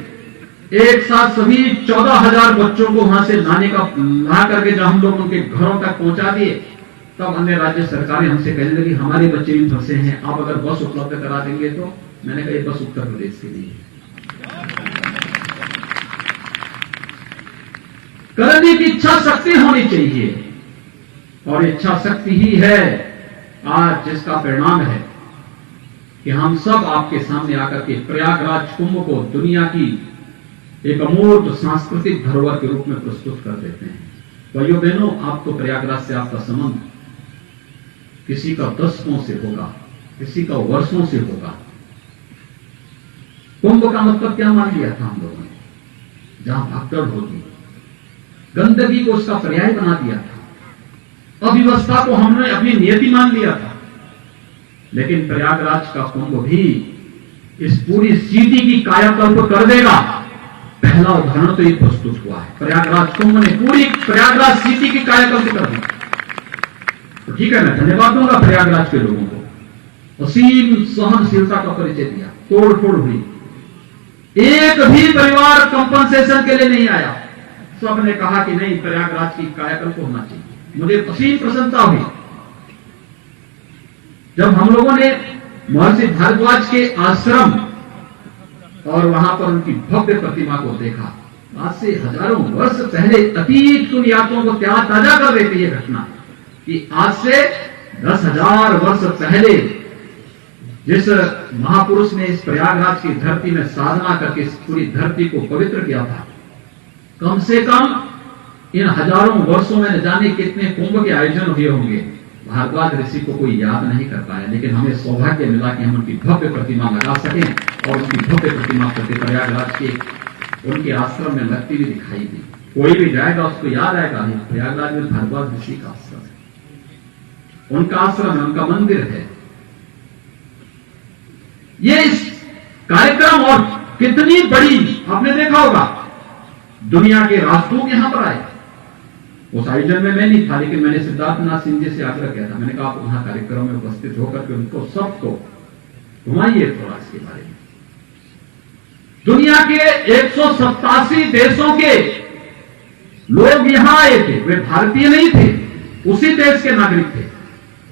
एक साथ सभी 14,000 बच्चों को वहां से ला करके जब हम लोग उनके घरों तक पहुंचा दिए, तब अन्य राज्य सरकारें हमसे कहने लगी हमारे बच्चे भी फंसे हैं, आप अगर बस उपलब्ध करा देंगे तो। मैंने कहा ये बस उत्तर प्रदेश के लिए करने की इच्छा शक्ति होनी चाहिए, और इच्छा शक्ति ही है आज जिसका परिणाम है कि हम सब आपके सामने आकर के प्रयागराज कुंभ को दुनिया की एक अमूर्त सांस्कृतिक धरोहर के रूप में प्रस्तुत कर देते हैं। भाइयों बहनों, आप तो प्रयागराज से आपका संबंध किसी का दशकों से होगा, किसी का वर्षों से होगा। कुंभ का मतलब क्या मान लिया था हम लोगों ने? जहां भगदड़ होगी, गंदगी को उसका पर्याय बना दिया था, अव्यवस्था को हमने अपनी नियति मान लिया था। लेकिन प्रयागराज का कुंभ भी इस पूरी स्थिति की कायाकल्प कर देगा। पहला उदाहरण तो ये प्रस्तुत हुआ है, प्रयागराज कुंभ ने पूरी प्रयागराज स्थिति की कायाकल्प कर दी। तो ठीक है, मैं धन्यवाद दूंगा प्रयागराज के लोगों को, असीम सहनशीलता का परिचय दिया, तोड़ फोड़ हुई, एक भी परिवार कंपनसेशन के लिए नहीं आया। सबने कहा कि नहीं, प्रयागराज की कायाकल्प होना चाहिए। मुझे असीम प्रसन्नता हुई जब हम लोगों ने महर्षि भारद्वाज के आश्रम और वहां पर उनकी भव्य प्रतिमा को देखा। आज से हजारों वर्ष पहले अतीत की यादों को ताजा कर देती है घटना कि आज से 10,000 वर्ष पहले जिस महापुरुष ने इस प्रयागराज की धरती में साधना करके इस पूरी धरती को पवित्र किया था, कम से कम इन हजारों वर्षों में न जाने कितने कुंभ के आयोजन हुए होंगे। भारद्वाज ऋषि को कोई याद नहीं कर पाया, लेकिन हमें सौभाग्य मिला कि हम उनकी भव्य प्रतिमा लगा सकें, और उनकी भव्य प्रतिमा प्रति प्रयागराज के उनके आश्रम में लगती हुई दिखाई दी। कोई भी जाएगा उसको याद आएगा, प्रयागराज में भारद्वाज ऋषि का आश्रम है, उनका आश्रम है, उनका मंदिर है। ये इस कार्यक्रम और कितनी बड़ी, आपने देखा होगा दुनिया के राजदूत यहां पर आए। उस आयोजन में मैं नहीं था, लेकिन मैंने सिद्धार्थनाथ सिंह जी से आग्रह किया था। मैंने कहा आप वहां कार्यक्रम में उपस्थित होकर के उनको सबको घुमाइए थोड़ा इसके बारे में। दुनिया के 187 देशों के लोग यहां आए थे, वे भारतीय नहीं थे, उसी देश के नागरिक थे।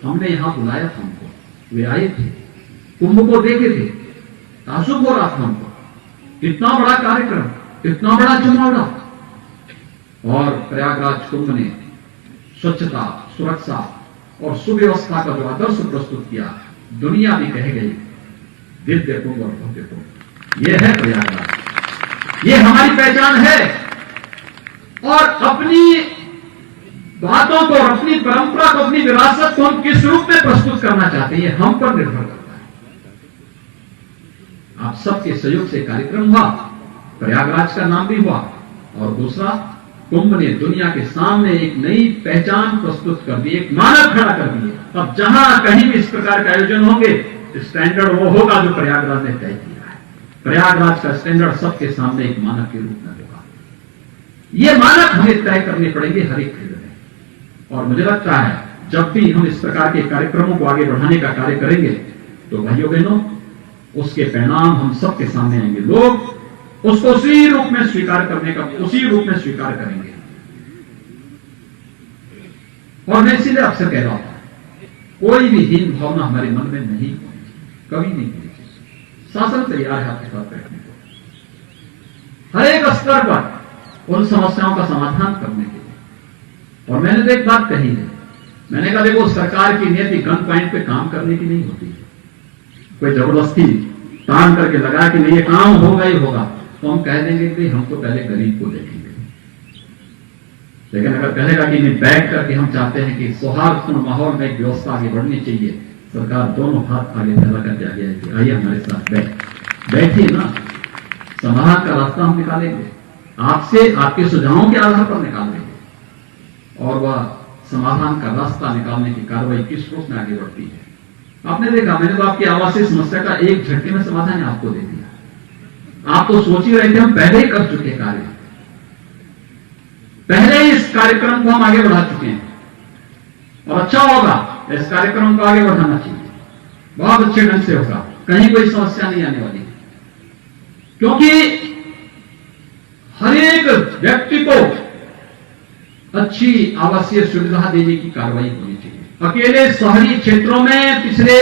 हमने यहां बुलाया था उनको, वे आए थे, कुंभ को देखे थे, ताजुब हो रहा था उनको। इतना बड़ा कार्यक्रम, इतना बड़ा जमावड़ा, और प्रयागराज कुंभ ने स्वच्छता, सुरक्षा और सुव्यवस्था का जो आदर्श प्रस्तुत किया, दुनिया भी कह गई दिव्य कुंभ और भव्य कुंभ। यह है प्रयागराज, यह हमारी पहचान है। और अपनी बातों को, अपनी परंपरा को, अपनी विरासत को हम किस रूप में प्रस्तुत करना चाहते हैं, हम पर निर्भर करता है। आप सबके सहयोग से कार्यक्रम हुआ, प्रयागराज का नाम भी हुआ, और दूसरा कुंभ ने दुनिया के सामने एक नई पहचान प्रस्तुत कर दी, एक मानक खड़ा कर दिया। अब जहां कहीं भी इस प्रकार का आयोजन होंगे, स्टैंडर्ड वो होगा जो प्रयागराज ने तय किया है। प्रयागराज का स्टैंडर्ड सबके सामने एक मानक के रूप में होगा। ये मानक हमें तय करने पड़ेंगे हर एक फील्ड में। और मुझे लगता है जब भी हम इस प्रकार के कार्यक्रमों को आगे बढ़ाने का कार्य करेंगे, तो भाइयों बहनों, उसके परिणाम हम सबके सामने आएंगे। लोग उसको उसी रूप में स्वीकार करने का, उसी रूप में स्वीकार करेंगे। और मैं इसीलिए आपसे कह रहा हूं, कोई भी हीन भावना हमारे मन में नहीं, कभी नहीं होनी चाहिए। शासन तैयार है आपके साथ बैठने को, हर एक स्तर पर उन समस्याओं का समाधान करने के लिए। और मैंने तो एक बात कही है, मैंने कहा देखो, सरकार की नीति गन पॉइंट पे काम करने की नहीं होती है। कोई जबरदस्ती तान करके लगा कि नहीं ये काम होगा ही होगा, तो हम कह देंगे कि हम तो पहले गरीब को देखेंगे। लेकिन अगर कहेगा कि नहीं, बैठ करके हम चाहते हैं कि सौहार्दपूर्ण माहौल में एक व्यवस्था आगे बढ़नी चाहिए, सरकार दोनों हाथ आगे फैला करके आगे आएगी, आइए हमारे साथ बैठिए ना, समाधान का रास्ता हम निकालेंगे, आपसे आपके सुझावों के आधार पर निकालेंगे, और वह समाधान का रास्ता निकालने की कार्रवाई किस रूप में आगे बढ़ती है। आपने देखा, मैंने तो आपकी आवासीय समस्या का एक झटके में समाधान आपको दे दिया। आप तो सोच ही रहे थे, हम पहले ही कर चुके कार्य, पहले ही इस कार्यक्रम को हम आगे बढ़ा चुके हैं, और अच्छा होगा, इस कार्यक्रम को आगे बढ़ाना चाहिए, बहुत अच्छे ढंग से होगा, कहीं कोई समस्या नहीं आने वाली। क्योंकि प्रत्येक व्यक्ति को अच्छी आवासीय सुविधा देने की कार्रवाई होनी चाहिए। अकेले शहरी क्षेत्रों में पिछले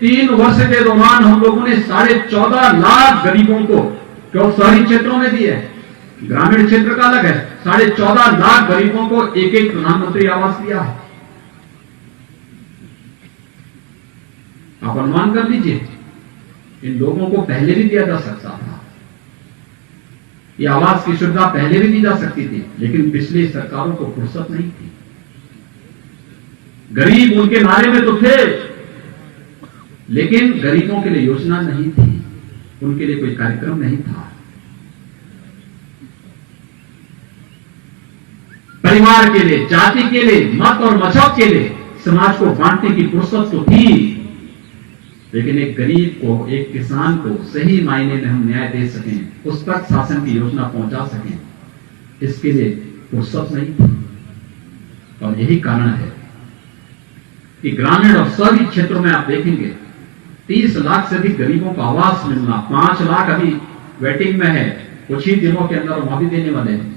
3 वर्ष के दौरान हम लोगों ने 14.5 लाख गरीबों को केवल शहरी क्षेत्रों में दिए है, ग्रामीण क्षेत्र का अलग है। 14.5 लाख गरीबों को एक प्रधानमंत्री आवास दिया है। आप अनुमान कर लीजिए, इन लोगों को पहले भी दिया जा सकता था। ये आवास की सुविधा पहले भी दी जा सकती थी, लेकिन पिछली सरकारों को फुर्सत नहीं थी। गरीब उनके नारे में तो थे, लेकिन गरीबों के लिए योजना नहीं थी, उनके लिए कोई कार्यक्रम नहीं था। परिवार के लिए, जाति के लिए, मत और मजहब के लिए समाज को बांटने की फुर्सत तो थी, लेकिन एक गरीब को, एक किसान को सही मायने में हम न्याय दे सकें, उस तक शासन की योजना पहुंचा सकें, इसके लिए फुर्सत नहीं थी। और यही कारण है कि ग्रामीण और शहरी क्षेत्रों में आप देखेंगे 30 लाख से अधिक गरीबों को आवास मिलना, 5 लाख अभी वेटिंग में है, कुछ ही दिनों के अंदर वहां भी देने वाले हैं।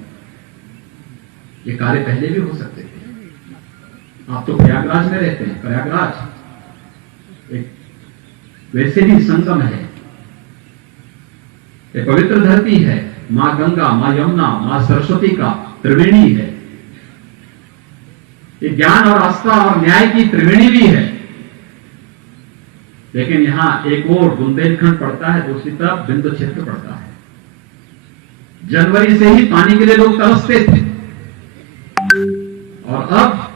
ये कार्य पहले भी हो सकते थे। आप तो प्रयागराज में रहते हैं, प्रयागराज एक वैसे भी संगम है, ये पवित्र धरती है, मां गंगा, मां यमुना, मां सरस्वती का त्रिवेणी है। ये ज्ञान और आस्था और न्याय की त्रिवेणी भी है। लेकिन यहां एक और बुंदेलखंड पड़ता है, दूसरी तरफ बिंदु क्षेत्र पड़ता है। जनवरी से ही पानी के लिए लोग तरसते थे, और अब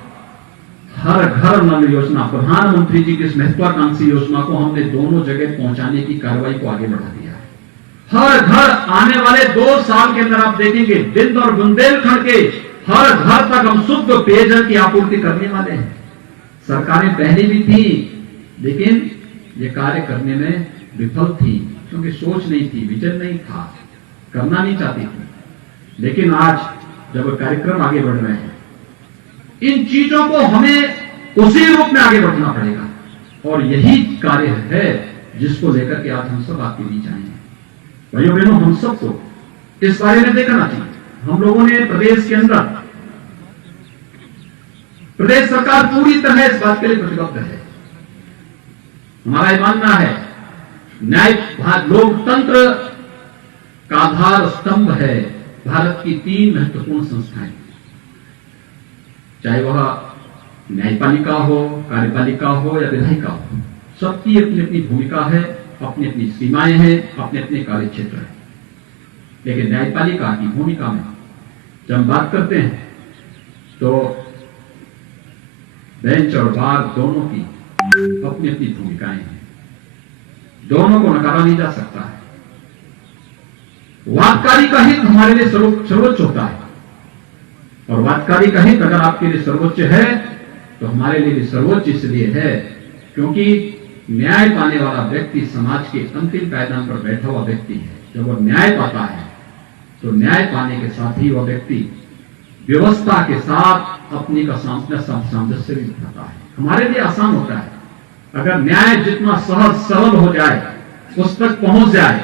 हर घर नल योजना, प्रधानमंत्री जी की इस महत्वाकांक्षी योजना को हमने दोनों जगह पहुंचाने की कार्रवाई को आगे बढ़ा दिया है। हर घर आने वाले 2 साल के अंदर आप देखेंगे बिंद और बुंदेलखंड के हर घर तक हम शुद्ध पेयजल की आपूर्ति करने वाले हैं। सरकारें पहले भी थी, लेकिन ये कार्य करने में विफल थी, क्योंकि सोच नहीं थी, विजन नहीं था, करना नहीं चाहती थी। लेकिन आज जब कार्यक्रम आगे बढ़ रहे हैं, इन चीजों को हमें उसी रूप में आगे बढ़ना पड़ेगा, और यही कार्य है जिसको लेकर के आज हम सब आपके बीच आए हैं। भाइयों बहनों, हम सबको इस बारे में देखना चाहिए। हम लोगों ने प्रदेश के अंदर, प्रदेश सरकार पूरी तरह इस बात के लिए प्रतिबद्ध है। हमारा यह मानना है, न्याय लोकतंत्र का आधार स्तंभ है भारत की 3 महत्वपूर्ण संस्थाएं, चाहे वह न्यायपालिका हो, कार्यपालिका हो या विधायिका हो। सबकी अपनी अपनी भूमिका है, अपनी अपनी सीमाएं हैं, अपने अपने कार्य क्षेत्र है। लेकिन न्यायपालिका की भूमिका में जब हम बात करते हैं तो बेंच और बार दोनों की अपनी अपनी भूमिकाएं हैं, दोनों को नकारा नहीं जा सकता है। वादकारी का हित हमारे लिए सर्वोच्च होता है, और वादकारी का हित अगर आपके लिए सर्वोच्च है तो हमारे लिए भी सर्वोच्च इसलिए है क्योंकि न्याय पाने वाला व्यक्ति समाज के अंतिम पायदान पर बैठा हुआ व्यक्ति है। जब वह न्याय पाता है तो न्याय पाने के साथ ही वह व्यक्ति व्यवस्था के साथ अपनी का सामंजस्य भी दिखाता है। हमारे लिए आसान होता है अगर न्याय जितना सहज सरल हो जाए, उस तक पहुंच जाए,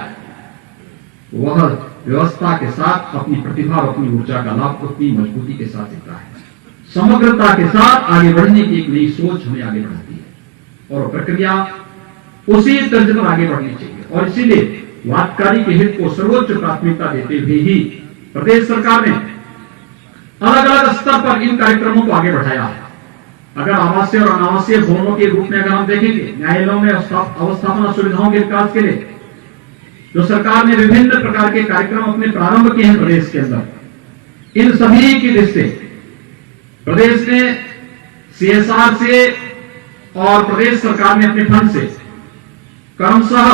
वह व्यवस्था के साथ अपनी प्रतिभा और अपनी ऊर्जा का लाभ उतनी मजबूती के साथ देता है। समग्रता के साथ आगे बढ़ने की एक नई सोच हमें आगे बढ़ाती है, और प्रक्रिया उसी तर्ज पर आगे बढ़नी चाहिए। और इसीलिए वादकारी के हित को सर्वोच्च प्राथमिकता देते हुए ही प्रदेश सरकार ने अलग अलग स्तर पर इन कार्यक्रमों को आगे बढ़ाया है। अगर आवासीय और अनावासीय भवनों के रूप में अगर हम देखेंगे, न्यायालयों में अवस्थापना सुविधाओं के विकास के लिए जो सरकार ने विभिन्न प्रकार के कार्यक्रम अपने प्रारंभ किए हैं प्रदेश के अंदर, इन सभी की दृष्टि प्रदेश ने CSR से और प्रदेश सरकार ने अपने फंड से क्रमशः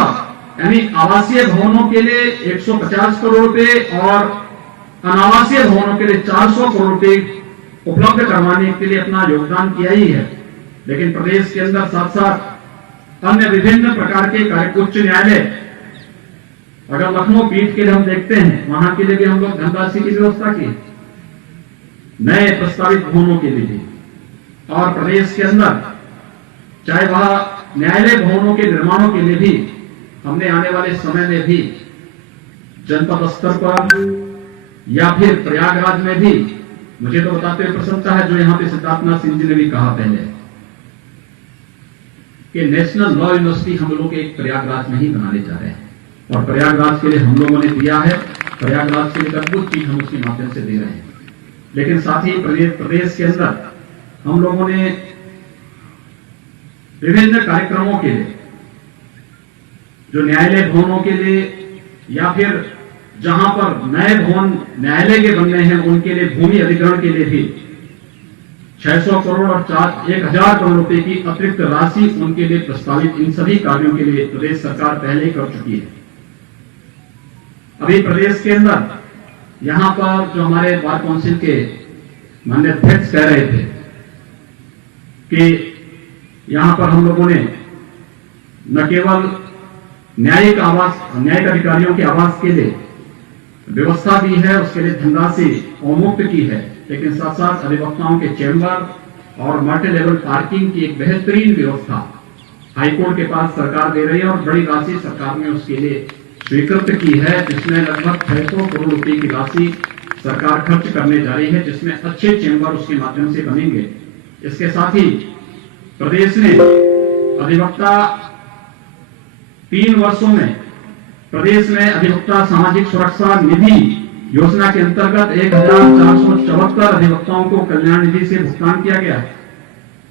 यानी आवासीय भवनों के लिए 150 करोड़ रुपए और अनावासीय भवनों के लिए 400 करोड़ रुपए उपलब्ध करवाने के लिए अपना योगदान किया ही है। लेकिन प्रदेश के अंदर साथ साथ अन्य विभिन्न प्रकार के कार्य, उच्च न्यायालय, अगर लखनऊ पीठ के लिए हम देखते हैं, वहां के लिए भी हम लोग धनराशि की व्यवस्था की, नए प्रस्तावित भवनों के लिए भी। और प्रदेश के अंदर चाहे वह न्यायालय भवनों के निर्माणों के लिए भी हमने आने वाले समय में भी जनपद स्तर पर या फिर प्रयागराज में भी मुझे तो बताते हुए प्रसन्नता है, जो यहां पे सिद्धार्थनाथ सिंह जी ने भी कहा पहले कि नेशनल लॉ यूनिवर्सिटी हम लोग एक प्रयागराज में ही बनाने जा रहे हैं, और प्रयागराज के लिए हम लोगों ने दिया है, प्रयागराज के लिए अद्भुत चीज हम उसके माध्यम से दे रहे हैं। लेकिन साथ ही प्रदेश के अंदर हम लोगों ने विभिन्न कार्यक्रमों के लिए, जो न्यायालय भवनों के लिए या फिर जहां पर नए भवन न्यायालय के बनने हैं उनके लिए भूमि अधिग्रहण के लिए भी 600 करोड़ और 1000 करोड़ रुपए की अतिरिक्त राशि उनके लिए प्रस्तावित, इन सभी कार्यों के लिए प्रदेश सरकार पहले ही कर चुकी है। अभी प्रदेश के अंदर यहां पर जो हमारे बार काउंसिल के माननीय अध्यक्ष कह रहे थे कि यहां पर हम लोगों ने न केवल न्यायिक अधिकारियों के आवास के लिए व्यवस्था दी है, उसके लिए धनराशि अवमुक्त की है, लेकिन साथ साथ अधिवक्ताओं के चैम्बर और मल्टी लेवल पार्किंग की एक बेहतरीन व्यवस्था हाईकोर्ट के पास सरकार दे रही है, और बड़ी राशि सरकार ने उसके लिए स्वीकृत की है, जिसमें लगभग 600 करोड़ रुपए की राशि सरकार खर्च करने जा रही है, जिसमें अच्छे चैम्बर उसके माध्यम से बनेंगे। इसके साथ ही प्रदेश ने अधिवक्ता 3 वर्षों में प्रदेश में अधिवक्ता सामाजिक सुरक्षा निधि योजना के अंतर्गत 1474 अधिवक्ताओं को कल्याण निधि से भुगतान किया गया है,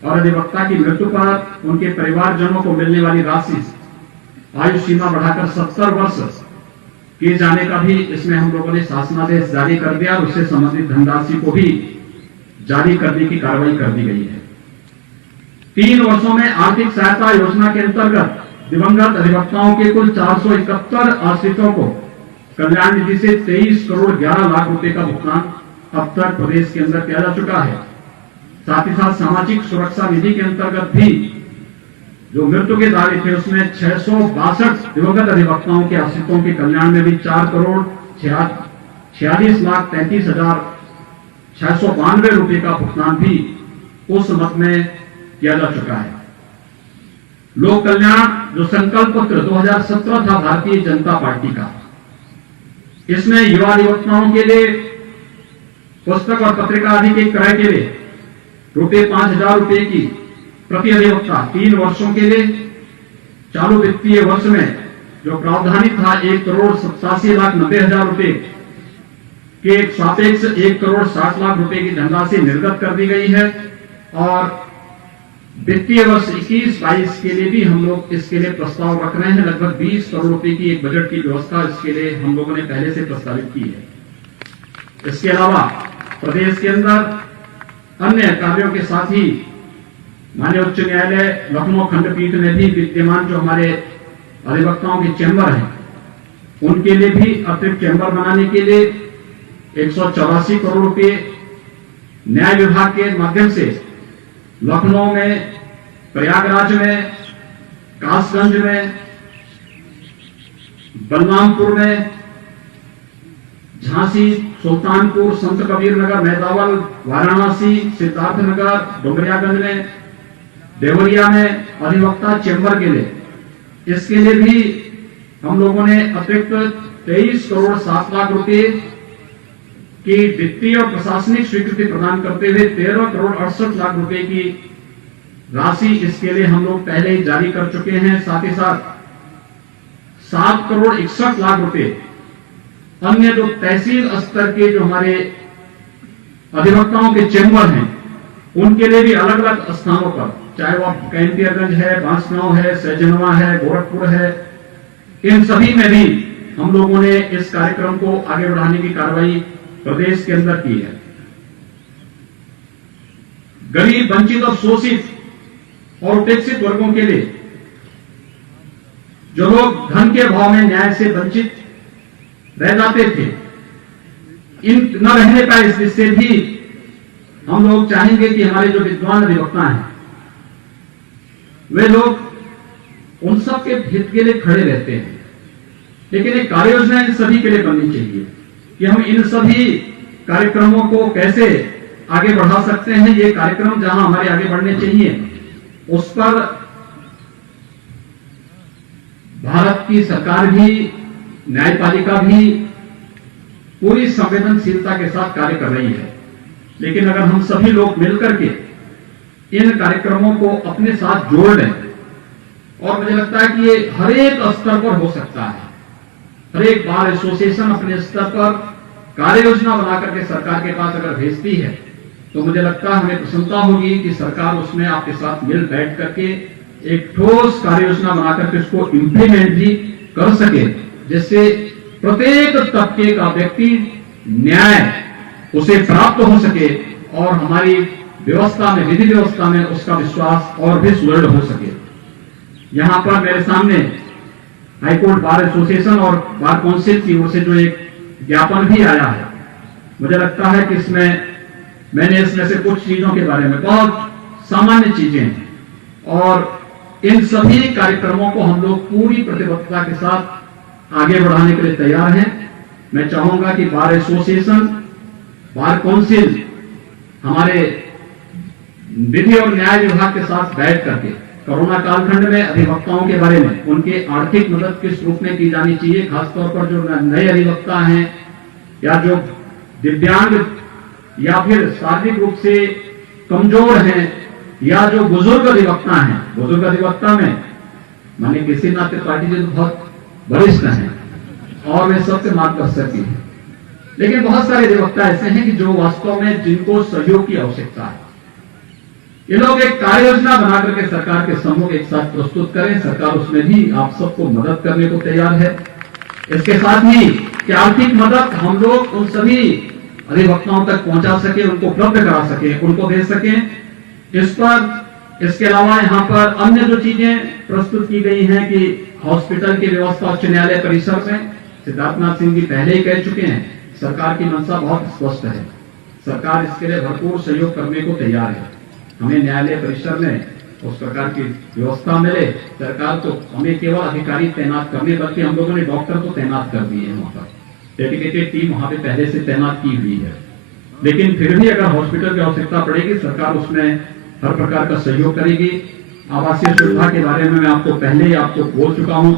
और अधिवक्ता की मृत्यु पर उनके परिवारजनों को मिलने वाली राशि आयु सीमा बढ़ाकर 70 वर्ष किए जाने का भी इसमें हम लोगों ने शासनादेश जारी कर दिया, और उससे संबंधित धनराशि को भी जारी करने की कार्रवाई कर दी गई है। 3 वर्षों में आर्थिक सहायता योजना के अंतर्गत दिवंगत अधिवक्ताओं के कुल 471 आश्रितों को कल्याण निधि से 23 करोड़ 11 लाख रुपए का भुगतान अब तक प्रदेश के अंदर किया जा चुका है। साथ ही साथ सामाजिक सुरक्षा निधि के अंतर्गत भी जो मृत्यु के दावे थे उसमें 662 दिवंगत अधिवक्ताओं के आश्रितों के कल्याण में भी 4 करोड़ 46 लाख 33,692 रुपए का भुगतान भी उस मद में किया जा चुका है। लोक कल्याण जो संकल्प पत्र 2017 था भारतीय जनता पार्टी का, इसमें युवा अधिवक्ताओं के लिए पुस्तक और पत्रिका आदि के क्रय के लिए ₹5000 की प्रति अधिवक्ता 3 वर्षों के लिए, चालू वित्तीय वर्ष में जो प्रावधानित था 1,87,90,000 रुपए के सापेक्ष 1,60,00,000 रुपए की धनराशि निर्गत कर दी गई है, और वित्तीय वर्ष 21-22 के लिए भी हम लोग इसके लिए प्रस्ताव रख रहे हैं। लगभग 20 करोड़ रुपए की एक बजट की व्यवस्था इसके लिए हम लोगों ने पहले से प्रस्तावित की है। इसके अलावा प्रदेश के अंदर अन्य कार्यों के साथ ही माननीय उच्च न्यायालय लखनऊ खंडपीठ में भी विद्यमान जो हमारे अधिवक्ताओं के चैम्बर हैं उनके लिए भी अतिरिक्त चैम्बर बनाने के लिए 184 करोड़ रुपए न्याय विभाग के माध्यम से लखनऊ में, प्रयागराज में, कासगंज में, बलरामपुर में, झांसी, सुल्तानपुर, संत कबीर नगर, मैदावल, वाराणसी, सिद्धार्थनगर, डुमरियागंज में, देवरिया में अधिवक्ता चैम्बर के लिए, इसके लिए भी हम लोगों ने अतिरिक्त 23 करोड़ 7 लाख रुपए की वित्तीय और प्रशासनिक स्वीकृति प्रदान करते हुए 13 करोड़ 68 लाख रुपए की राशि इसके लिए हम लोग पहले ही जारी कर चुके हैं। साथ ही साथ 7 करोड़ 61 लाख रुपए अन्य जो तहसील स्तर के जो हमारे अधिवक्ताओं के चैम्बर हैं उनके लिए भी अलग अलग स्थानों पर, चाहे वो कैंपियरगंज है, बांसगांव है, सैजनवा है, गोरखपुर है, इन सभी में भी हम लोगों ने इस कार्यक्रम को आगे बढ़ाने की कार्रवाई प्रदेश के अंदर की है। गरीब, वंचित और शोषित और उपेक्षित वर्गों के लिए, जो लोग धन के अभाव में न्याय से वंचित रह जाते थे, इन न रहने पाए, इससे भी हम लोग चाहेंगे कि हमारे जो विद्वान अधिवक्ता हैं वे लोग उन सब के हित के लिए खड़े रहते हैं, लेकिन एक कार्य योजना इन सभी के लिए बननी चाहिए कि हम इन सभी कार्यक्रमों को कैसे आगे बढ़ा सकते हैं। ये कार्यक्रम जहां हमारे आगे बढ़ने चाहिए उस पर भारत की सरकार भी, न्यायपालिका भी पूरी संवेदनशीलता के साथ कार्य कर रही है। लेकिन अगर हम सभी लोग मिलकर के इन कार्यक्रमों को अपने साथ जोड़ लें, और मुझे लगता है कि ये हर एक स्तर पर हो सकता है। हर एक बार एसोसिएशन अपने स्तर पर कार्य योजना बनाकर के सरकार के पास अगर भेजती है, तो मुझे लगता है हमें प्रसन्नता होगी कि सरकार उसमें आपके साथ मिल बैठ करके एक ठोस कार्य योजना बनाकर के उसको इंप्लीमेंट भी कर सके, जिससे प्रत्येक तबके का व्यक्ति न्याय उसे प्राप्त हो सके और हमारी व्यवस्था में, विधि व्यवस्था में उसका विश्वास और भी सुदृढ़ हो सके। यहां पर मेरे सामने हाईकोर्ट बार एसोसिएशन और बार काउंसिल की ओर से जो एक ज्ञापन भी आया है, मुझे लगता है कि मैंने इसमें से कुछ चीजों के बारे में, बहुत सामान्य चीजें हैं, और इन सभी कार्यक्रमों को हम लोग पूरी प्रतिबद्धता के साथ आगे बढ़ाने के लिए तैयार हैं। मैं चाहूंगा कि बार एसोसिएशन, बार काउंसिल हमारे विधि और न्याय विभाग के साथ बैठ करके कोरोना कालखंड में अधिवक्ताओं के बारे में उनके आर्थिक मदद किस रूप में की जानी चाहिए, खासतौर पर जो नए अधिवक्ता हैं या जो दिव्यांग या फिर शारीरिक रूप से कमजोर हैं या जो बुजुर्ग अधिवक्ता हैं, बुजुर्ग अधिवक्ता में माने किसी नाते पार्टी जी तो बहुत वरिष्ठ हैं और वे सबसे मार्गदर्शक भी हैं, लेकिन बहुत सारे अधिवक्ता ऐसे हैं कि जो वास्तव में जिनको सहयोग की आवश्यकता है। ये लोग एक कार्य योजना बना करके सरकार के सम्मुख एक साथ प्रस्तुत करें, सरकार उसमें भी आप सबको मदद करने को तैयार है। इसके साथ ही कि आर्थिक मदद हम लोग उन सभी अधिवक्ताओं तक पहुंचा सके, उनको उपलब्ध करा सके, उनको दे सके। इस पर इसके अलावा यहाँ पर अन्य जो चीजें प्रस्तुत की गई हैं कि हॉस्पिटल की व्यवस्था उच्च न्यायालय परिसर में, सिद्धार्थनाथ सिंह जी पहले ही कह चुके हैं, सरकार की मंशा बहुत स्पष्ट है, सरकार इसके लिए भरपूर सहयोग करने को तैयार है। हमें न्यायालय परिसर में उस प्रकार की व्यवस्था मिले, सरकार तो हमें केवल अधिकारी तैनात करने, बल्कि हम लोगों ने डॉक्टर को तैनात कर दिए हैं, वहां पर डेडिकेटेड टीम वहां पे पहले से तैनात की हुई है। लेकिन फिर भी अगर हॉस्पिटल की आवश्यकता पड़ेगी, सरकार उसमें हर प्रकार का सहयोग करेगी। आवासीय सुविधा के बारे में मैं आपको पहले ही आपको बोल चुका हूं।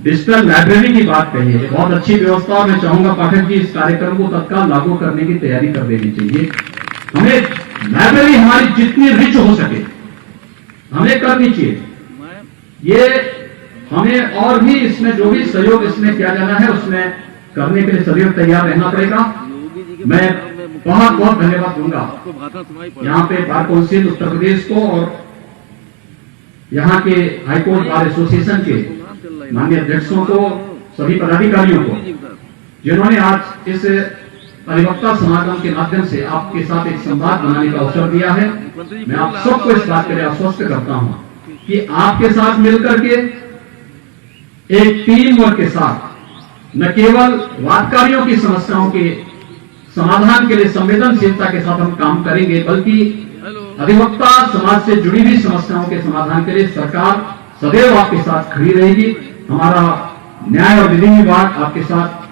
डिजिटल लाइब्रेरी की बात कही है, बहुत अच्छी व्यवस्था, और मैं चाहूंगा पाठक जी इस कार्यक्रम को तत्काल लागू करने की तैयारी कर देनी चाहिए। हमें लाइब्रेरी हमारी जितनी रिच हो सके हमें करनी चाहिए। ये हमें और भी इसमें जो भी सहयोग इसमें किया जाना है उसमें करने के लिए सदैव तैयार रहना पड़ेगा। मैं बहुत बहुत धन्यवाद दूंगा यहाँ पे बार काउंसिल उत्तर प्रदेश को और यहाँ के हाईकोर्ट बार एसोसिएशन के माननीय अध्यक्षों को, सभी पदाधिकारियों को, जिन्होंने आज इस अधिवक्ता समागम के माध्यम से आपके साथ एक संवाद बनाने का अवसर दिया है। मैं आप सबको इस बात के लिए आश्वस्त करता हूं कि आपके साथ मिलकर के एक टीम वर्क के साथ न केवल वादकारियों की समस्याओं के समाधान के लिए संवेदनशीलता के साथ हम काम करेंगे, बल्कि अधिवक्ता समाज से जुड़ी हुई समस्याओं के समाधान के लिए सरकार सदैव आपके साथ खड़ी रहेगी। हमारा न्याय और विधि विभाग आपके साथ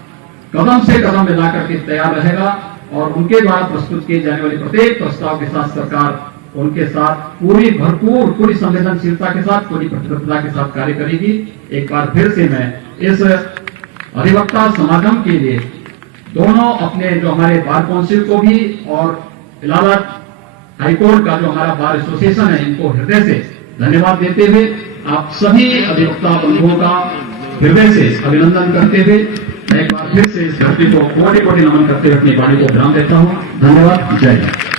कदम से कदम मिला करके तैयार रहेगा और उनके द्वारा प्रस्तुत किए जाने वाले प्रत्येक प्रस्ताव के साथ सरकार उनके साथ पूरी संवेदनशीलता के साथ, पूरी प्रतिबद्धता के साथ कार्य करेगी। एक बार फिर से मैं इस अधिवक्ता समागम के लिए दोनों अपने जो हमारे बार काउंसिल को भी और इलाहाबाद हाईकोर्ट का जो हमारा बार एसोसिएशन है, इनको हृदय से धन्यवाद देते हुए आप सभी अधिवक्ता बंधुओं का हृदय से अभिनंदन करते हुए मैं एक बार फिर से इस धरती को कोटि कोटि नमन करते हुए अपनी वाणी को विराम देता हूं। धन्यवाद। जय हिंद।